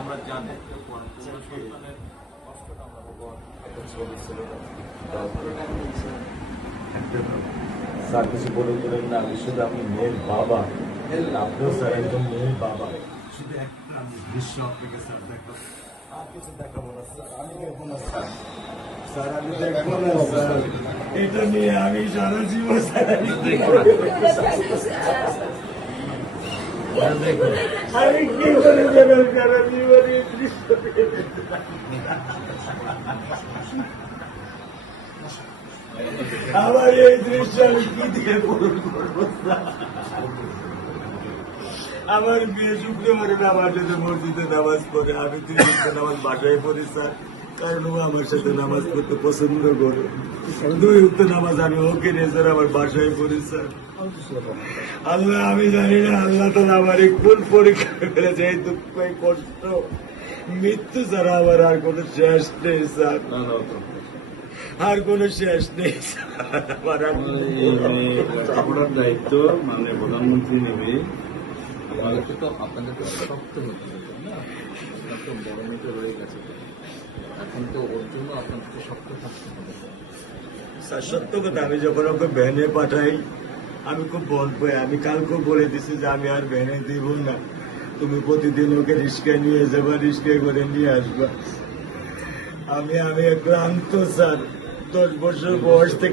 আমরা জানি সন্তানের কষ্টটা আমরা স্যার কিছু বলে দিলেন না, আমি শুধু আমি মেয়ের বাবা, আপনিও স্যার একজন মেয়ের বাবা। শুধু একটা আমি দৃশ্য আপনাকে স্যার দেখো, আর কিছু দেখাবো না স্যার, আমি দেখবো না স্যার, স্যার আমি দেখবো না স্যার, এটা নিয়ে আমি সারা জীবন স্যার আমি দেখবো আমি কি করে দেবেন সারা জীবন এই দৃশ্য আমার এই দৃশ্য আমি কি দিয়ে পূরণ করবো? আমার মেয়ে শুক্রবারে আমার সাথে মসজিদে নামাজ পড়ে, আমি 3 ওয়াক্ত নামাজ বাসায় পড়ি স্যার, কারণ ও আমার সাথে নামাজ পড়তে পছন্দ করে। 2 ওয়াক্ত নামাজ আমি ওকে নিয়ে স্যার আমার বাসায় পড়ি স্যার। আল্লাহ আমি জানি না আল্লাহ তো আমার কোন পরীক্ষা করেছে, এই দুঃখ এই কষ্ট মৃত্যু ছাড়া আমার আর কোনো শেষ নেই স্যার, আর কোনো শেষ নেই স্যার। আপনার দায়িত্ব মানে প্রধানমন্ত্রী নেবে, আমাদেরকে তো আপনাদেরকে শক্ত হতে হবে না, আপনার তো বড় মেয়েটা রয়ে গেছে, এখন তো ওর জন্য আপনাদেরকে শক্ত থাকতে হবে স্যার। সত্য কথা, আমি যখন ওকে ভ্যানে পাঠাই আমি খুব বল পাই, আমি কালকেও বলে দিছি যে আমি আর ভ্যানে দিব না, তুমি প্রতিদিন ওকে রিস্কায় নিয়ে যাবা, রিস্কায় করে নিয়ে আসবা। আমি ক্লান্ত স্যার, 10 বছর বয়স থেকে